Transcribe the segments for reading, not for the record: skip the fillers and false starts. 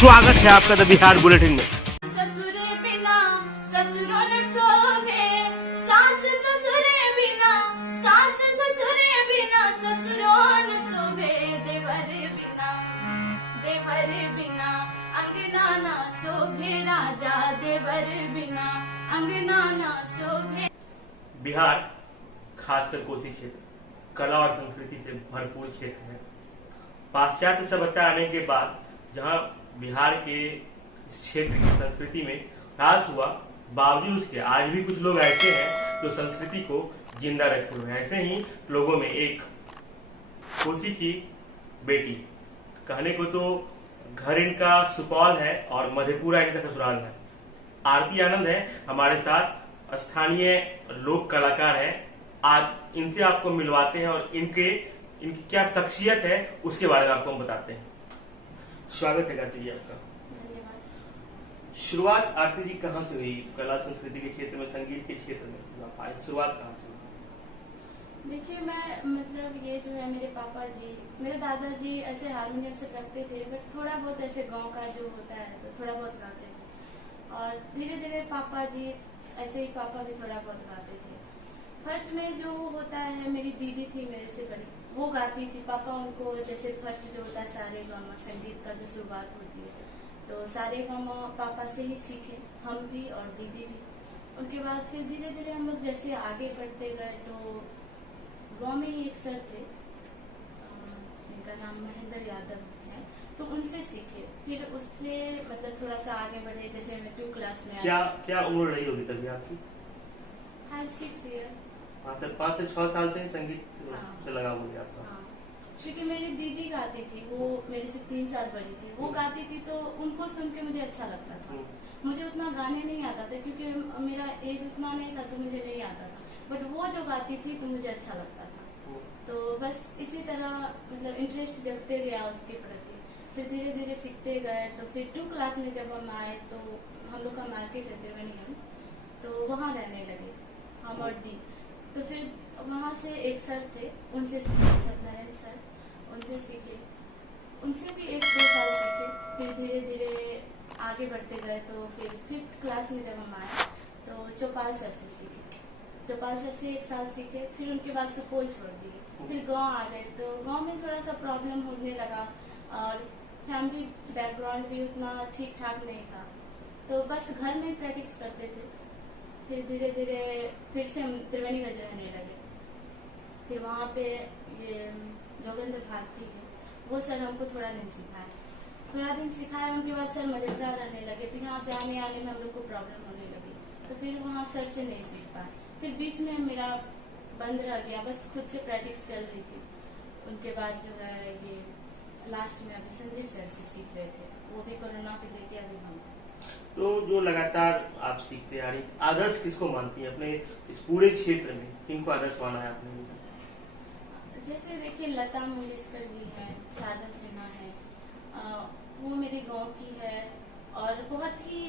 स्वागत है आपका द बिहार बुलेटिन में। ससुरे बिना ससुरो न सोभे, सास ससुरे बिना सास ससुरे बिना ससुरो न शोभे, देवर बिना अंगना न शोभे, राजा देवर बिना अंगना न शोभे। बिहार खासकर कोसी क्षेत्र कला और संस्कृति से भरपूर क्षेत्र है। पाश्चात्य सभ्यता आने के बाद जहां बिहार के क्षेत्र की संस्कृति में ह्रास हुआ, बावजूद उसके आज भी कुछ लोग ऐसे हैं जो संस्कृति को जिंदा रखे हुए हैं। ऐसे ही लोगों में एक कोसी की बेटी, कहने को तो घर इनका सुपौल है और मधेपुरा इनका ससुराल है। आरती आनंद है हमारे साथ, स्थानीय लोक कलाकार है। आज इनसे आपको मिलवाते हैं और इनकी क्या शख्सियत है उसके बारे में आपको हम बताते हैं। स्वागत है आरती जी आपका। शुरुआत आरती जी कहाँ से हुई कला संस्कृति के क्षेत्र में, संगीत के क्षेत्र में शुरुआत कहाँ से हुई? देखिए, मैं ये जो है मेरे पापा जी, मेरे दादाजी ऐसे हारमोनियम से रखते थे, बट थोड़ा बहुत ऐसे गांव का जो होता है तो थोड़ा बहुत गाते थे। और धीरे धीरे पापा जी ऐसे ही पापा भी थोड़ा बहुत गाते थे। फर्स्ट में जो होता है, मेरी दीदी थी मेरे से बड़ी, वो गाती थी। पापा उनको जैसे फर्स्ट जो होता है सारे गामा संगीत का जो शुरुआत होती है, तो सारे गामा पापा से ही सीखे, हम भी और दीदी भी। उनके बाद फिर धीरे धीरे हम लोग जैसे आगे बढ़ते गए तो गाँव में ही एक सर थे जिनका नाम महेंद्र यादव है, तो उनसे सीखे। फिर उससे थोड़ा सा आगे बढ़े, जैसे मैं 2 क्लास में क्या उम्र रही होगी तभी आपकी? 5-6 ईयर। 5 से 6 साल से ही संगीत से लगा हुआ आपका? हाँ, क्योंकि मेरी दीदी गाती थी, वो मेरे से 3 साल बड़ी थी, वो गाती थी तो उनको सुन के मुझे अच्छा लगता था। मुझे उतना गाने नहीं आता था क्योंकि मेरा एज उतना नहीं था, तो मुझे नहीं आता था, बट वो जो गाती थी तो मुझे अच्छा लगता था। तो बस इसी तरह इंटरेस्ट जगते गया उसके प्रति। फिर धीरे धीरे सीखते गए, तो फिर 2 क्लास में जब हम आए तो हम लोग का मार्केट है त्रिवेणीगंज, तो वहाँ रहने लगे हम और दी। तो फिर वहाँ से एक सर थे, उनसे सीखे, सत्यनारायण सर, उनसे सीखे। उनसे भी 1-2 साल सीखे। फिर धीरे धीरे आगे बढ़ते गए, तो फिर 5th क्लास में जब हम आए तो चौपाल सर से सीखे। चौपाल सर से 1 साल सीखे। फिर उनके बाद सुपौल छोड़ दिए, फिर गांव आ गए। तो गांव में थोड़ा सा प्रॉब्लम होने लगा और फैमिली बैकग्राउंड भी उतना ठीक ठाक नहीं था, तो बस घर में प्रैक्टिस करते थे। फिर धीरे धीरे फिर से हम त्रिवेणीगंज रहने लगे। फिर वहाँ पे ये जोगेंद्र भारती है, वो सर हमको थोड़ा दिन सिखाया। उनके बाद सर मधेपुरा रहने लगे, तो यहाँ जाने आने में हम लोग को प्रॉब्लम होने लगी, तो फिर वहाँ सर से नहीं सीख पाए। फिर बीच में मेरा बंद रह गया, बस खुद से प्रैक्टिस चल रही थी। उनके बाद जो है ये लास्ट में अभी संजीव सर से सीख रहे थे, वो भी कोरोना के लेके अभी हम। तो जो लगातार आप सीखते आ रही, आदर्श किसको मानती हैं अपने इस पूरे क्षेत्र में? किनको आदर्श माना है आपने? जैसे देखिए, लता मंगेशकर जी हैं, शारदा सिन्हा है, वो मेरे गांव की है। और बहुत ही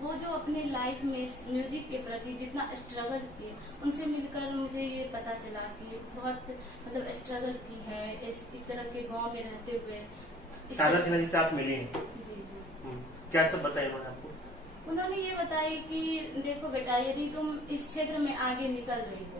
वो जो अपने लाइफ में म्यूजिक के प्रति जितना स्ट्रगल किए, उनसे मिलकर मुझे ये पता चला कि बहुत स्ट्रगल की है इस तरह के गांव में रहते हुए। शारदा सिन्हा जी से आप मिली हैं? जी। क्या सब बताया उन्होंने आपको? उन्होंने ये बताया कि देखो बेटा, यदि तुम इस क्षेत्र में आगे निकल रही हो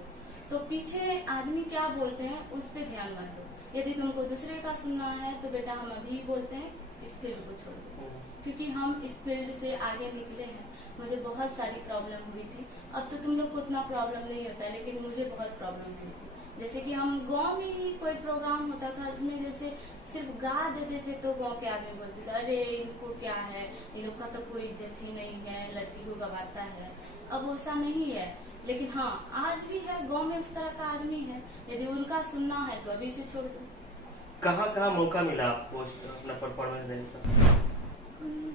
तो पीछे आदमी क्या बोलते हैं उस पर ध्यान मत दो। यदि तुमको दूसरे का सुनना है तो बेटा हम अभी बोलते हैं, इस फील्ड को छोड़ दो, क्योंकि हम इस फील्ड से आगे निकले हैं। मुझे बहुत सारी प्रॉब्लम हुई थी, अब तो तुम लोग को उतना प्रॉब्लम नहीं होता है, लेकिन मुझे बहुत प्रॉब्लम हुई थी। जैसे कि हम गांव में ही कोई प्रोग्राम होता था जिसमें जैसे सिर्फ गा देते थे, तो गांव के आदमी बोलते थे, अरे इनको क्या है, इन लोग का तो कोई इज्जत ही नहीं है, लड़की को गवाता है। अब वैसा नहीं है, लेकिन हाँ आज भी है, गांव में उस तरह का आदमी है। यदि उनका सुनना है तो अभी से छोड़ दो। कहाँ मौका मिला आपको अपना परफॉर्मेंस देने का?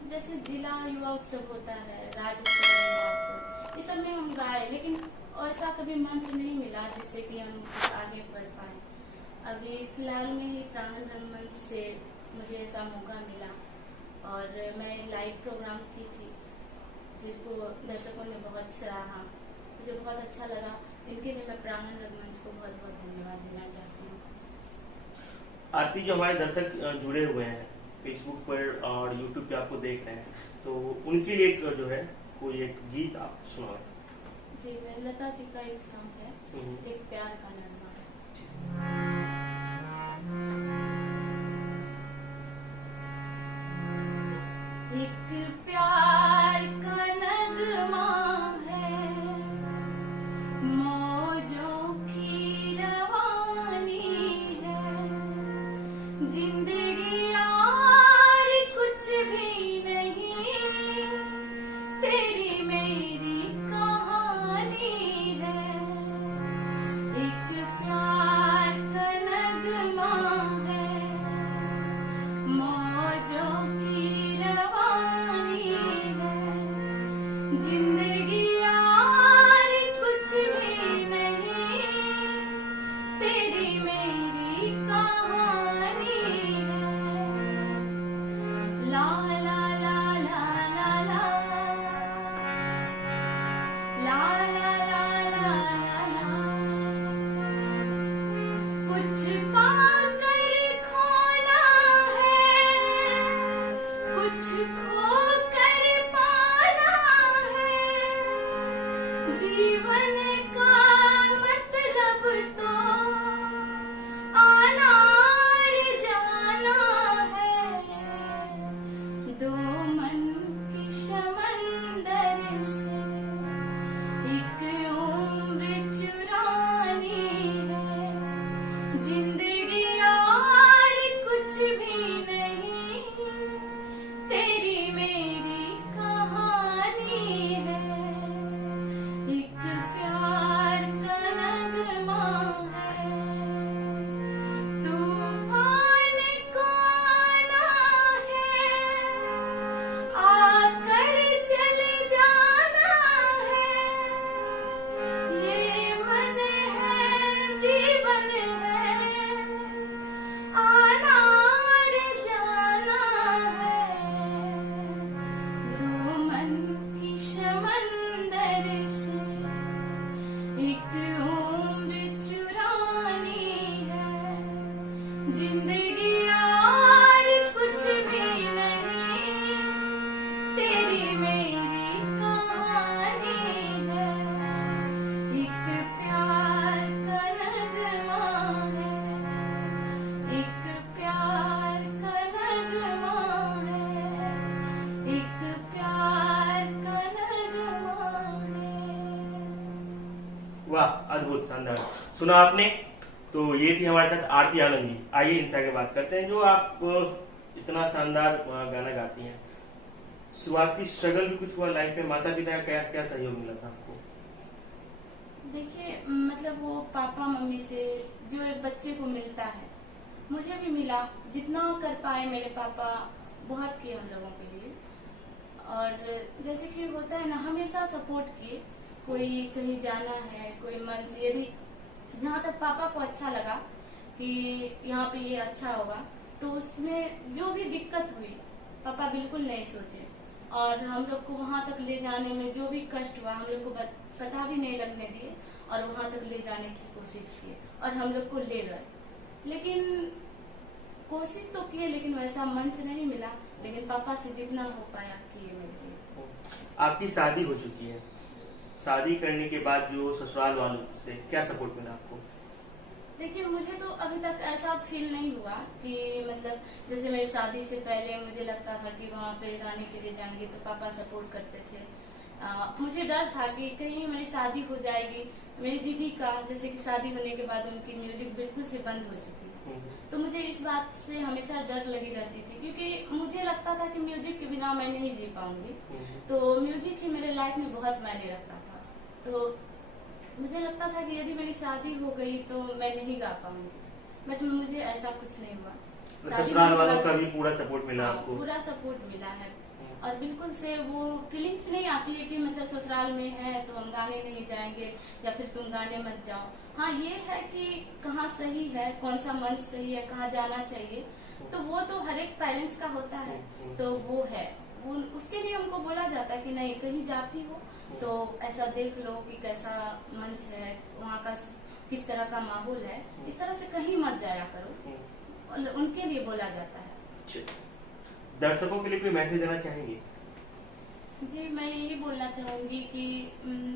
जैसे जिला युवा उत्सव होता है, राज्य स्तरीय युवा उत्सव, इस सब में हम गाए, लेकिन ऐसा कभी मंच नहीं मिला जिससे कि हम आगे बढ़ पाए। अभी फिलहाल में ही प्रांगण रंगमंच से मुझे ऐसा मौका मिला और मैं लाइव प्रोग्राम की थी, जिसको दर्शकों ने बहुत सराहा, मुझे बहुत अच्छा लगा। इनके लिए मैं प्रांगण रंगमंच को बहुत बहुत धन्यवाद देना चाहती हूँ। आरती, जो हमारे दर्शक जुड़े हुए हैं फेसबुक पर और यूट्यूब पे आपको देख रहे हैं, तो उनके लिए एक जो है कोई एक गीत आप सुनाएं। जी, मैं लता जी का एक सॉन्ग है, एक प्यार का नगमा है। एक प्यार का नगमा है, मौजों की रवानी है, जिंदगी यार कुछ भी नहीं, तेरी मेरी कहानी है। एक प्यार का नगमा है, मौजों की रवानी है, जिंदगी यार कुछ भी नहीं, तेरी मेरी कहानी है। ला ला ला ला ला ला, ला ला ला ला ला ला, कुछ पाकर खोना है, कुछ खोकर पाना है, जीवन का मतलब तो आना और जाना है। दो मन की समंदर से एक उम्र चुरानी है, जिंदगी यार कुछ भी नहीं, तेरी मेरी कहानी है। एक प्यार का नगमा है, तूफान को आना है, आकर चले जाना है, ये मन है जीवन है, आना और जाना है। दो मन की समंदर से एक उम्र चुरानी है, जिंदगी यार कुछ भी नहीं, तेरी मेरी कहानी है। एक प्यार का नगमा है, एक प्यार का नगमा है, एक प्यार का नगमा है। वाह, अद्भुत, शानदार सुना आपने। तो ये थी हमारे साथ आरती आनंद जी। आइए इनसे आगे बात करते हैं। जो आप इतना शानदार गाना गाती हैं, शुरुआती स्ट्रगल भी कुछ हुआ लाइफ में? माता पिता का क्या क्या सहयोग मिला था आपको? देखिए, मतलब वो पापा मम्मी से जो एक बच्चे को मिलता है, मुझे भी मिला। जितना कर पाए मेरे पापा बहुत किए हम लोगों के लिए। और जैसे कि होता है ना, हमेशा सपोर्ट किए। कोई कहीं जाना है, कोई मंच, यदि जहाँ तक पापा को अच्छा लगा कि यहाँ पे ये अच्छा होगा, तो उसमें जो भी दिक्कत हुई पापा बिल्कुल नहीं सोचे। और हम लोग को वहाँ तक ले जाने में जो भी कष्ट हुआ, हम लोग को पता भी नहीं लगने दिए और वहाँ तक ले जाने की कोशिश की और हम लोग को ले गए। लेकिन कोशिश तो किए, लेकिन वैसा मंच नहीं मिला। लेकिन पापा से जितना हो पाया किए मेरे लिए। आपकी शादी हो चुकी है, शादी करने के बाद जो ससुराल वालों से क्या सपोर्ट मिला आपको? देखिए, मुझे तो अभी तक ऐसा फील नहीं हुआ कि मतलब जैसे मेरी शादी से पहले मुझे लगता था कि वहाँ पे गाने के लिए जाएंगे तो पापा सपोर्ट करते थे। मुझे डर था कि कहीं मेरी शादी हो जाएगी। मेरी दीदी का जैसे कि शादी होने के बाद उनकी म्यूजिक बिल्कुल से बंद हो चुकी, तो मुझे इस बात से हमेशा डर लगी रहती थी, क्योंकि मुझे लगता था कि म्यूजिक के बिना मैं नहीं जी पाऊंगी। तो म्यूजिक ही मेरे लाइफ में बहुत मायने रखता था। तो मुझे लगता था कि यदि मेरी शादी हो गई तो मैं नहीं गा पाऊंगी, बट मुझे ऐसा कुछ नहीं हुआ। ससुराल वालों का भी पूरा सपोर्ट मिला आपको? पूरा सपोर्ट मिला है। और बिल्कुल से वो फीलिंग्स नहीं आती है कि मतलब ससुराल में है तो हम गाने नहीं जाएंगे या फिर तुम गाने मत जाओ। हाँ, ये है कि कहाँ सही है, कौन सा मंच सही है, कहाँ जाना चाहिए, तो वो तो हर एक पेरेंट्स का होता है। तो वो है, वो उसके लिए हमको बोला जाता है कि नहीं, कहीं जाती हो तो ऐसा देख लो कि कैसा मंच है, वहाँ का किस तरह का माहौल है, इस तरह से कहीं मत जाया करो। उनके लिए बोला जाता है। दर्शकों के लिए कोई मैसेज देना चाहेंगे? जी, मैं यही बोलना चाहूंगी कि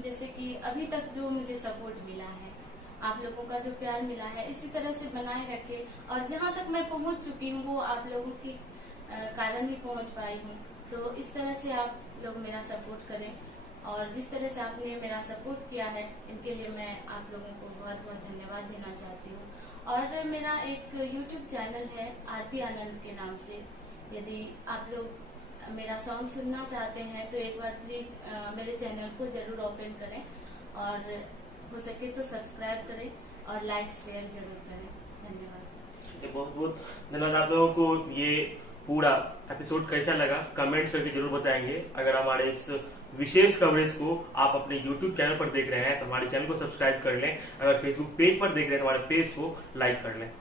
जैसे कि अभी तक जो मुझे सपोर्ट मिला है, आप लोगों का जो प्यार मिला है, इसी तरह से बनाए रखे। और जहाँ तक मैं पहुँच चुकी हूँ वो आप लोगों के कारण ही पहुँच पाई हूँ। तो इस तरह से आप लोग मेरा सपोर्ट करें, और जिस तरह से आपने मेरा सपोर्ट किया है, इनके लिए मैं आप लोगों को बहुत बहुत धन्यवाद देना चाहती हूँ। और मेरा एक YouTube चैनल है आरती आनंद के नाम से। यदि आप लोग मेरा सॉन्ग सुनना चाहते हैं तो एक बार प्लीज मेरे चैनल को जरूर ओपन करें, और हो सके तो सब्सक्राइब करें और लाइक शेयर जरूर करें। धन्यवाद। बहुत बहुत धन्यवाद आप लोगों को। ये पूरा एपिसोड कैसा लगा कमेंट्स करके जरूर बताएंगे। अगर हमारे इस विशेष कवरेज को आप अपने YouTube चैनल पर देख रहे हैं तो हमारे चैनल को सब्सक्राइब कर लें। अगर Facebook पेज पर देख रहे हैं तो हमारे पेज को लाइक कर लें।